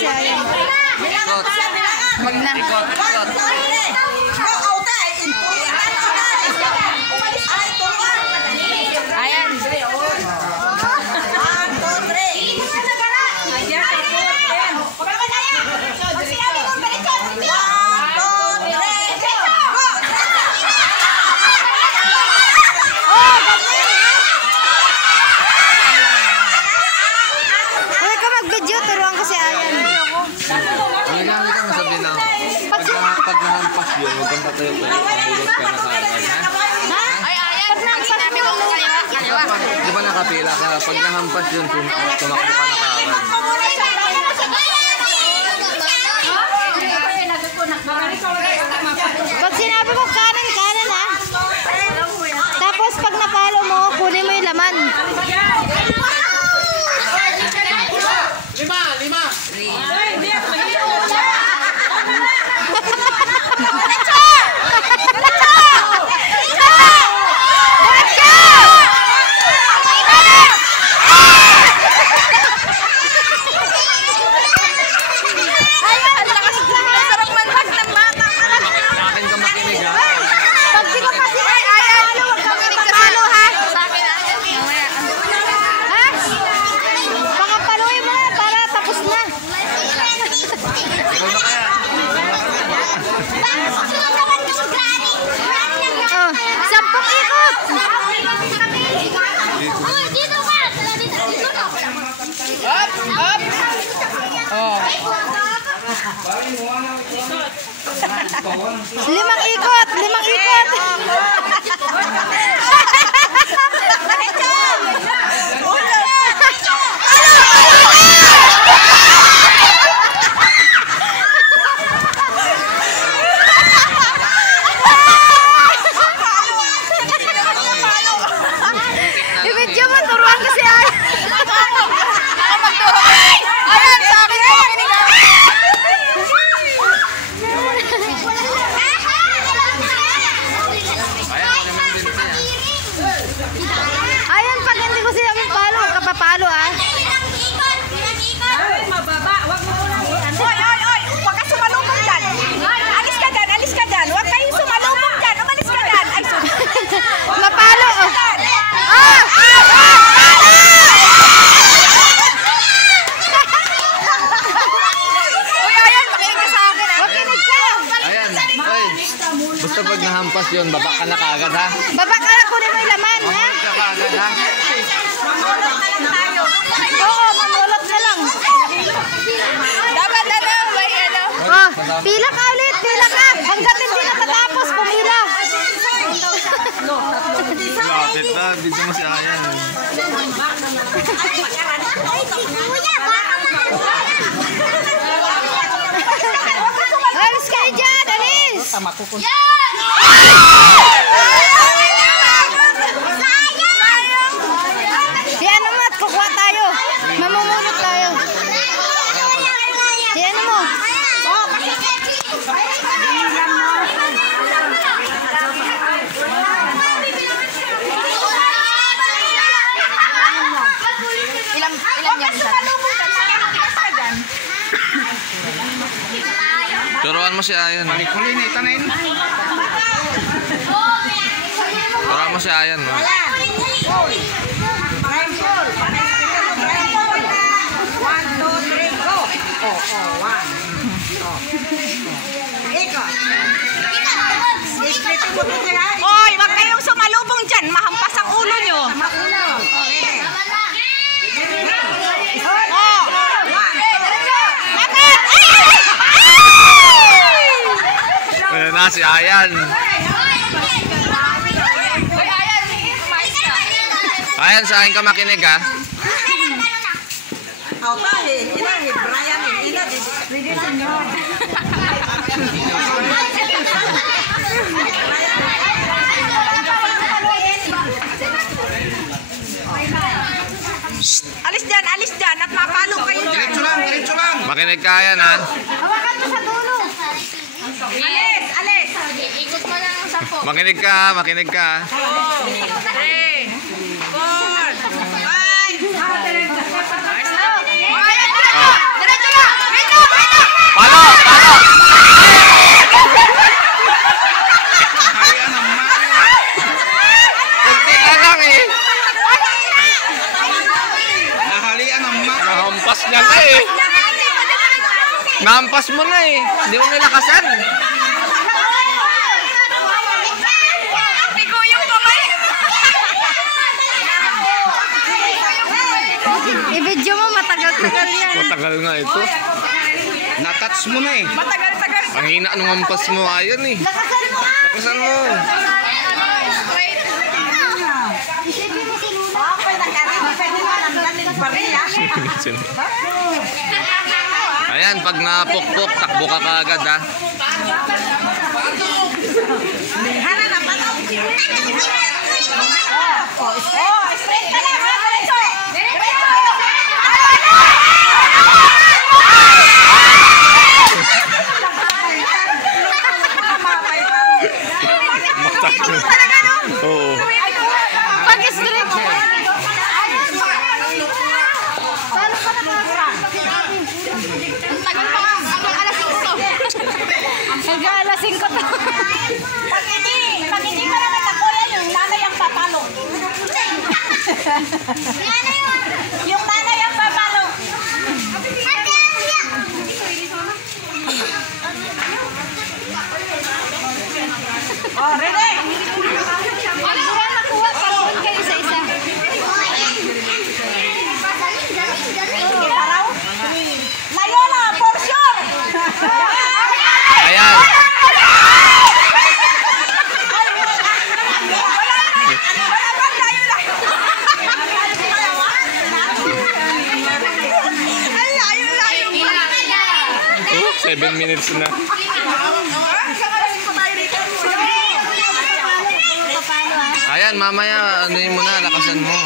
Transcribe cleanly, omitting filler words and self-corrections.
si Ayan. Wag na. Ayan. Pag nahampas yun, huwag kang tatayo ko. Pagbulat ka na kaagad, ha? Ay, Ayan. Di ba nakapila ka? Pag nahampas yun, tumakbo ka na kaagad. Pag sinabi ko kanan, kanan ha. Tapos pag napalo mo, kunin mo yung laman. Lima. Limang ikot. Ibidyo mo, turuan kasi ay. Ayan, sa akin ko makinig. Ayan, pag hindi ko siya mapalo, huwag ka papalo ah. Mababa, wag mo lang. Oy, wag ka sumalubong dyan. Alis ka dyan. Wag kayong sumalubong dyan. Umalis ka dyan. Ay, Mapalo oh. Uy, Ayan, makinig ka sa akin. Makinig ka. Ayan, oy. Basta pag nahampas yun, baba ka na kaagad, ha? Baba ka lang, kunin mo yung laman ha. Baba ka kaagad, ha? Mamulot na lang tayo. Oo, mamulot na lang. Dapat may ano. Oh, pila ka ulit, pila ka. Hanggat hindi natatapos, pumila. Lapit na, bigyan mo si Ayan. Alis kayo dyan, alis. Si ano mo at kukuha tayo. Mamumulot tayo. Si ano mo. Ilang yan sa Turuan mo si Ayan. Manikuli na itanin. Turuan mo si Ayan, ha? Oy, wag kayong sumalubong dyan. Mahampas ang ulo nyo. Ayan na si Ayan. Ayan, sa akin ka makinig, ha? Alis dyan at mapalo kayo dyan. Diretso lang. Makinig ka, Ayan, ha? Hawakan mo sa dulo. Alis. Ikot mo lang sa po. Makinig ka, makinig ka. 3, 4, 5. Diretso lang. Wait lang. Nampas niya na eh. Nampas mo na eh. Hindi mo nilakasan. Bigo yung kamay. I-video mo, matagal-tagal yan. Matagal nga ito. Natouch mo na eh. Matagal-tagal. Ang hina nung ampas mo. Ayan eh. Lakasan mo nga! Lakasan mo. Okay, nagkaroon. Pwede mo lang galing pa rin, ha? Ayan, pag napukpok, takbo ka kaagad ha. Hana na pa daw. Oh, straight ka lang, ha? Diretso. Diretso. Oo. Pag-stretch. Paano ka Ang tagal pa nga. Hanggang alas 5. Hanggang alas 5 to. Pag hindi pa naman ako yan, yung nanay ang papalo. Yung nanay ang papalo. Oh, ready? Ano ba nakuha? Pagod kayo isa-isa. Paraw? Layola, for sure! Ayan. Wala bang layola? Ay, layo-layo pa. 7 minutes na. Ayan, mamaya, ano yun mo na, lakasan mo.